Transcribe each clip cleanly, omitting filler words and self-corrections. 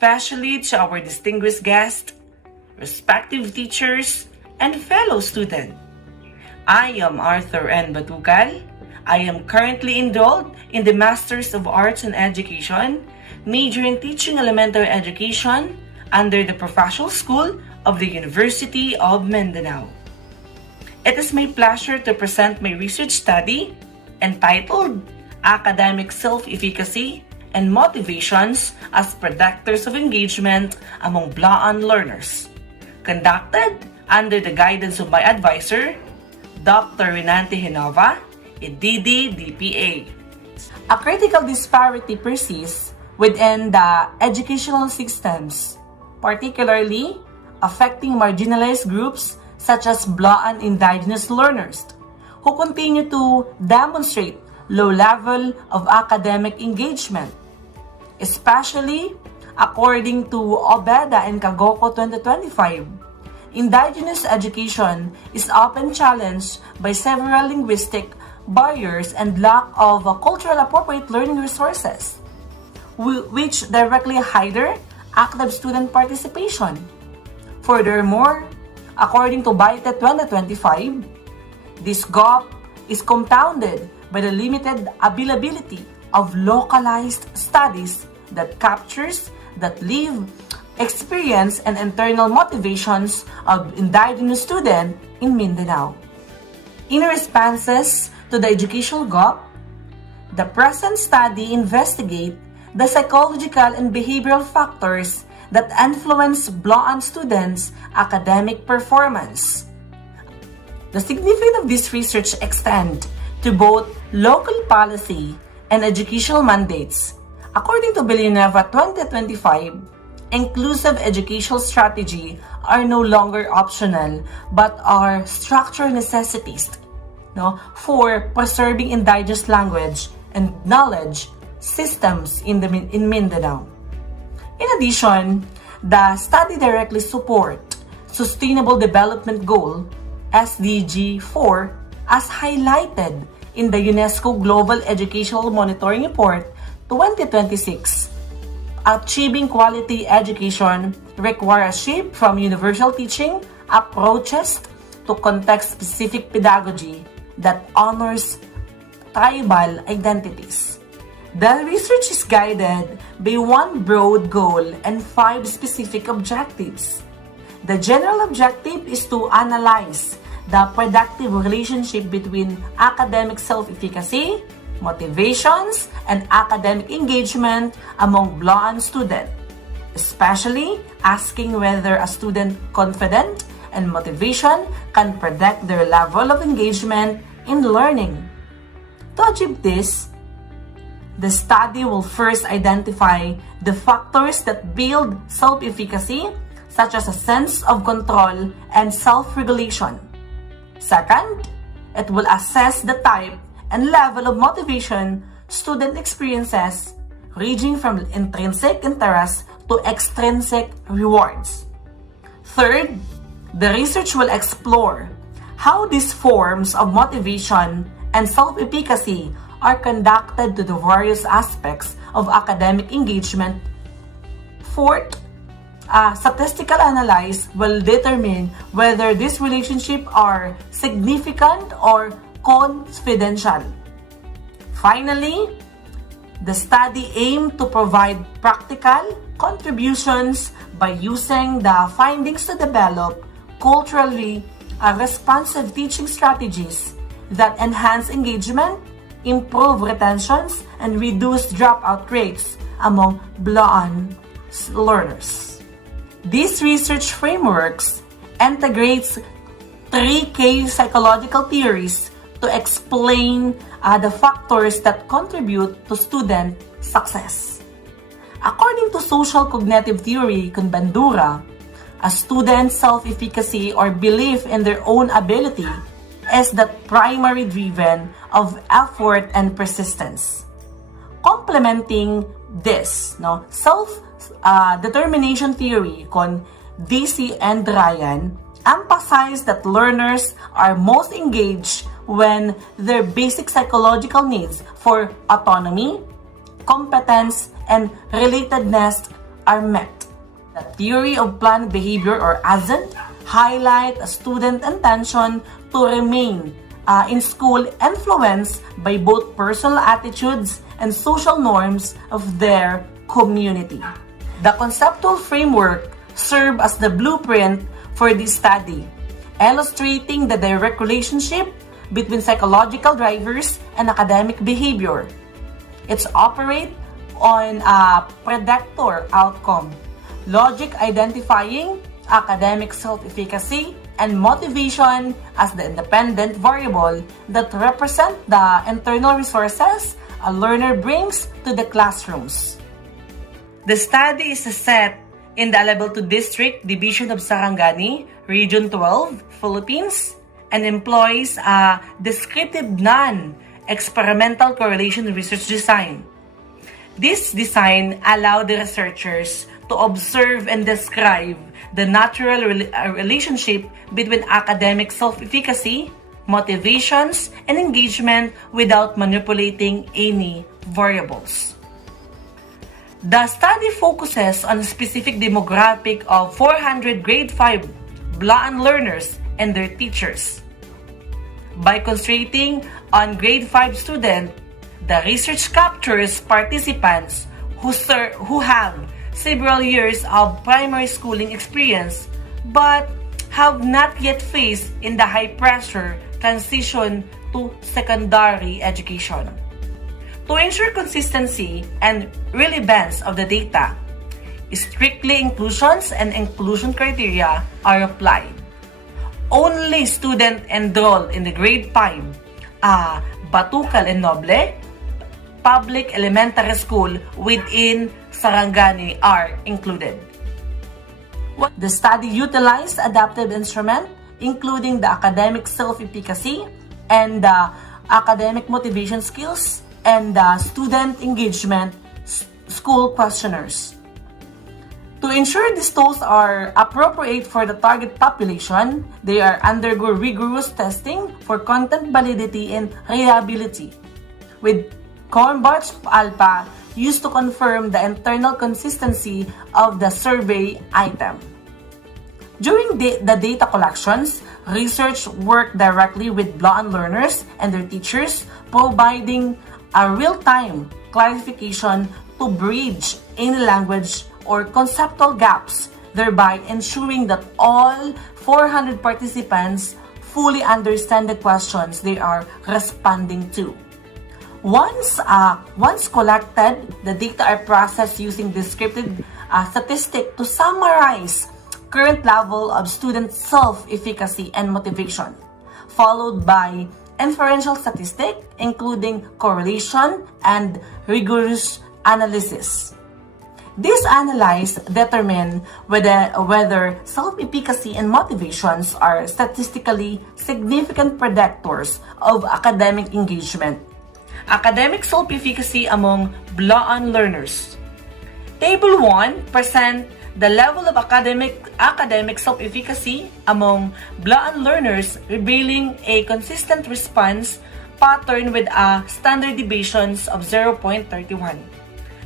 especially to our distinguished guests, respective teachers, and fellow students. I am Arthur N. Batucal. I am currently enrolled in the Masters of Arts in Education, major in Teaching Elementary Education under the Professional School of the University of Mindanao. It is my pleasure to present my research study entitled Academic Self-Efficacy and Motivations as Predictors of Engagement Among Blaan Learners, conducted under the guidance of my advisor, Dr. Renante Hinova, EDD DPA. A critical disparity persists within the educational systems, particularly affecting marginalized groups such as Blaan indigenous learners, who continue to demonstrate low level of academic engagement, especially according to Obeda and Kagoko 2025. Indigenous education is often challenged by several linguistic barriers and lack of cultural appropriate learning resources, which directly hinder active student participation. Furthermore, according to BITE 2025, this gap is compounded by the limited availability of localized studies that captures the lived experience and internal motivations of indigenous students in Mindanao. In responses to the educational gap, the present study investigates the psychological and behavioral factors that influence Blaan students' academic performance. The significance of this research extends to both local policy and educational mandates. According to Villanueva 2025, inclusive educational strategy are no longer optional but are structural necessities for preserving indigenous language and knowledge systems in Mindanao. In addition, the study directly supports Sustainable Development Goal SDG 4 as highlighted in the UNESCO Global Educational Monitoring Report 2026. Achieving quality education requires a shift from universal teaching approaches to context-specific pedagogy that honors tribal identities. The research is guided by one broad goal and 5 specific objectives. The general objective is to analyze the productive relationship between academic self-efficacy, motivations, and academic engagement among Blaan students, especially asking whether a student confidence and motivation can predict their level of engagement in learning. To achieve this, the study will first identify the factors that build self-efficacy, such as a sense of control and self-regulation. Second, it will assess the type and level of motivation student experiences, ranging from intrinsic interest to extrinsic rewards. Third, the research will explore how these forms of motivation and self-efficacy are conducted to the various aspects of academic engagement. Fourth, a statistical analysis will determine whether these relationships are significant or confidential. Finally, the study aimed to provide practical contributions by using the findings to develop culturally responsive teaching strategies that enhance engagement, improve retentions, and reduce dropout rates among Blaan learners. These research frameworks integrates 3 case psychological theories to explain the factors that contribute to student success. According to social cognitive theory, Bandura, a student's self-efficacy or belief in their own ability is the primary driven of effort and persistence. Complementing this, self-determination theory con DC and Ryan emphasize that learners are most engaged when their basic psychological needs for autonomy, competence, and relatedness are met. The theory of planned behavior, or ASIN, highlight a student intention to remain in school influenced by both personal attitudes and social norms of their community. The conceptual framework serves as the blueprint for this study, illustrating the direct relationship between psychological drivers and academic behavior. It's operate on a predictor outcome, logic identifying academic self-efficacy, and motivation as the independent variable that represent the internal resources a learner brings to the classrooms. The study is set in the Level 2 District Division of Sarangani, Region 12, Philippines, and employs a descriptive non-experimental correlation research design. This design allowed the researchers to observe and describe the natural relationship between academic self-efficacy, motivations, and engagement without manipulating any variables. The study focuses on a specific demographic of 400 grade 5 blind learners and their teachers. By concentrating on grade 5 students, the research captures participants who have several years of primary schooling experience but have not yet faced in the high-pressure transition to secondary education. To ensure consistency and relevance of the data, strictly inclusions and inclusion criteria are applied. Only students enrolled in the grade 5 Batukal and Noble Public Elementary School within Sarangani are included. The study utilized adaptive instruments, including the academic self-efficacy and the academic motivation skills and the student engagement school questionnaires. To ensure these tools are appropriate for the target population, they are undergo rigorous testing for content validity and reliability, with Cornbarch alpha used to confirm the internal consistency of the survey item. During the data collections, research worked directly with blind learners and their teachers, providing a real-time clarification to bridge any language or conceptual gaps, thereby ensuring that all 400 participants fully understand the questions they are responding to. Once collected, the data are processed using descriptive statistic to summarize current level of student self-efficacy and motivation, followed by inferential statistic, including correlation and rigorous analysis. This analysis determine whether self-efficacy and motivations are statistically significant predictors of academic engagement. Academic self-efficacy among blind learners. Table 1 presents the level of academic self-efficacy among blind learners, revealing a consistent response pattern with a standard deviations of 0.31.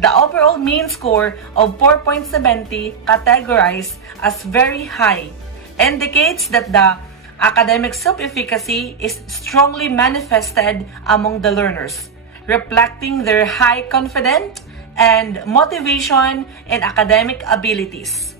The overall mean score of 4.70, categorized as very high, indicates that the academic self-efficacy is strongly manifested among the learners, reflecting their high confidence and motivation and academic abilities.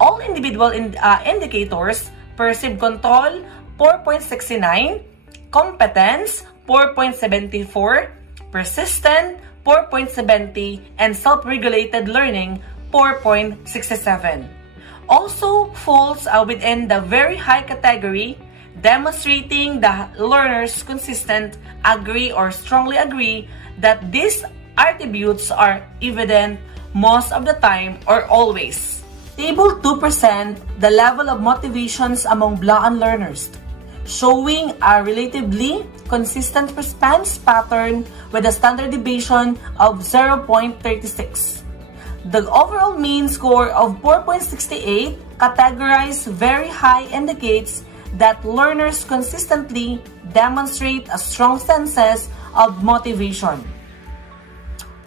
All individual indicators: perceived control 4.69, competence 4.74, persistent 4.70, and self-regulated learning 4.67. Also falls within the very high category, demonstrating the learners consistent, agree or strongly agree that these attributes are evident most of the time or always. Table 2% the level of motivations among blind learners, showing a relatively consistent response pattern with a standard deviation of 0.36. The overall mean score of 4.68, categorized very high, indicates that learners consistently demonstrate a strong sense of motivation.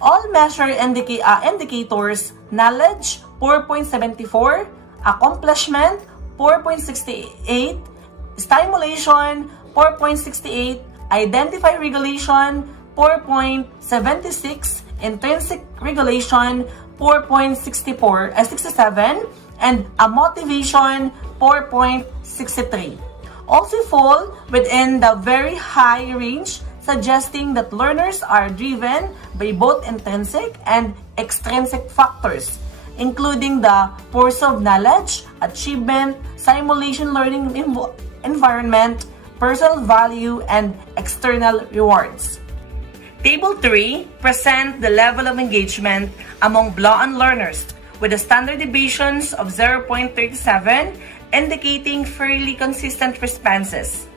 All measure indicators: knowledge 4.74, accomplishment 4.68, stimulation 4.68, identify regulation 4.76, intrinsic regulation 4.67, and a motivation 4.63. Also fall within the very high range, suggesting that learners are driven by both intrinsic and extrinsic factors, including the pursuit of knowledge, achievement, simulation learning environment, personal value, and external rewards. Table 3 presents the level of engagement among Blaan learners with the standard deviations of 0.37, indicating fairly consistent responses.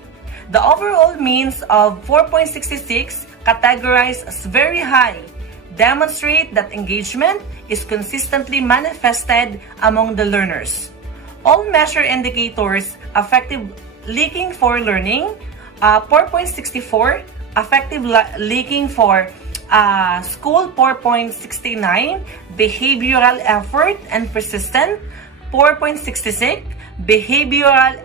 The overall means of 4.66, categorized as very high, demonstrate that engagement is consistently manifested among the learners. All measure indicators: effective liking for learning, 4.64, effective liking for school 4.69, behavioral effort and persistent 4.66, behavioral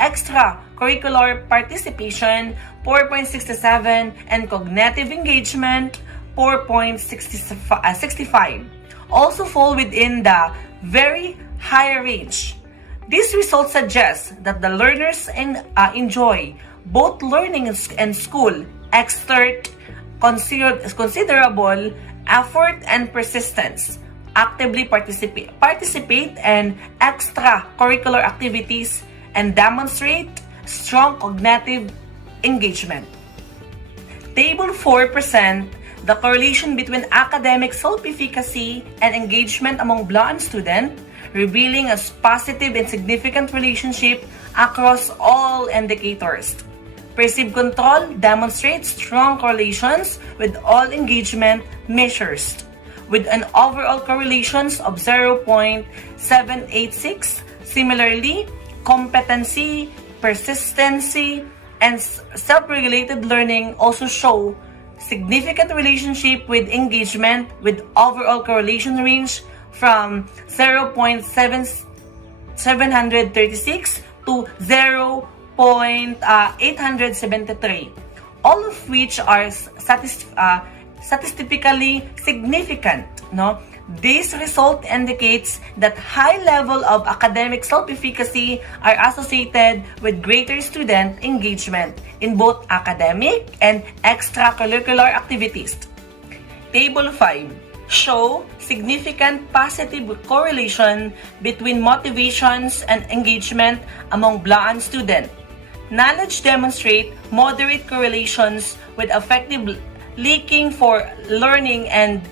extracurricular participation 4.67, and cognitive engagement 4.65 also fall within the very high range. These results suggest that the learners enjoy both learning and school, exert considerable effort and persistence, actively participate in extracurricular activities, and demonstrate strong cognitive engagement. Table 4 presents the correlation between academic self-efficacy and engagement among Blaan students, revealing a positive and significant relationship across all indicators. Perceived control demonstrates strong correlations with all engagement measures, with an overall correlations of 0.786. Similarly, competency, persistency, and self-regulated learning also show significant relationship with engagement, with overall correlation range from 0.736 to 0.873, all of which are statistically significant. No? This result indicates that high level of academic self-efficacy are associated with greater student engagement in both academic and extracurricular activities. Table 5 show significant positive correlation between motivations and engagement among Blaan students. Knowledge demonstrate moderate correlations with effective liking for learning and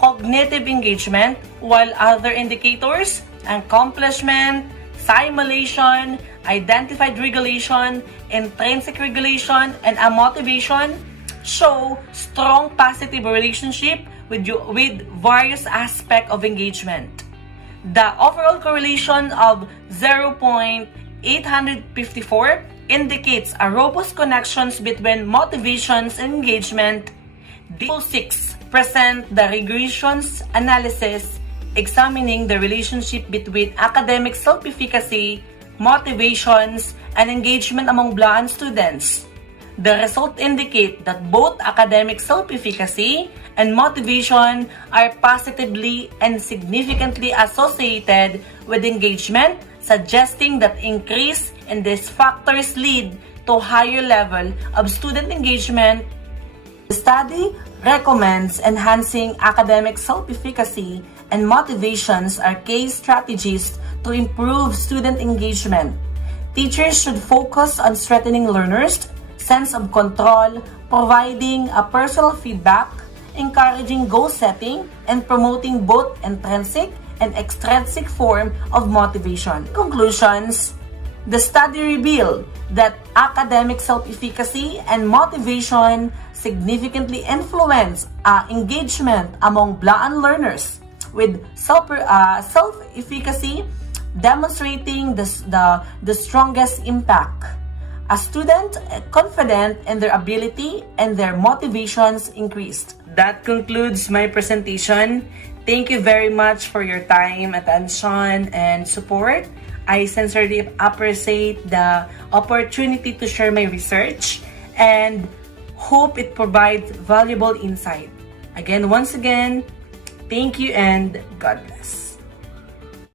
cognitive engagement, while other indicators, accomplishment, simulation, identified regulation, intrinsic regulation, and motivation, show strong positive relationship with various aspects of engagement. The overall correlation of 0.854 indicates a robust connections between motivations and engagement. Table 6 present the regressions analysis examining the relationship between academic self-efficacy, motivations, and engagement among Blaan students. The results indicate that both academic self-efficacy and motivation are positively and significantly associated with engagement, suggesting that increase in these factors lead to higher level of student engagement. The study recommends enhancing academic self-efficacy and motivations are key strategies to improve student engagement. Teachers should focus on strengthening learners' sense of control, providing a personal feedback, encouraging goal setting, and promoting both intrinsic and extrinsic form of motivation. Conclusions: the study revealed that academic self-efficacy and motivation significantly influence engagement among Blaan learners, with self-efficacy demonstrating the strongest impact. A student confident in their ability and their motivations increased. That concludes my presentation. Thank you very much for your time, attention, and support. I sincerely appreciate the opportunity to share my research and hope it provides valuable insight. Once again, thank you and God bless.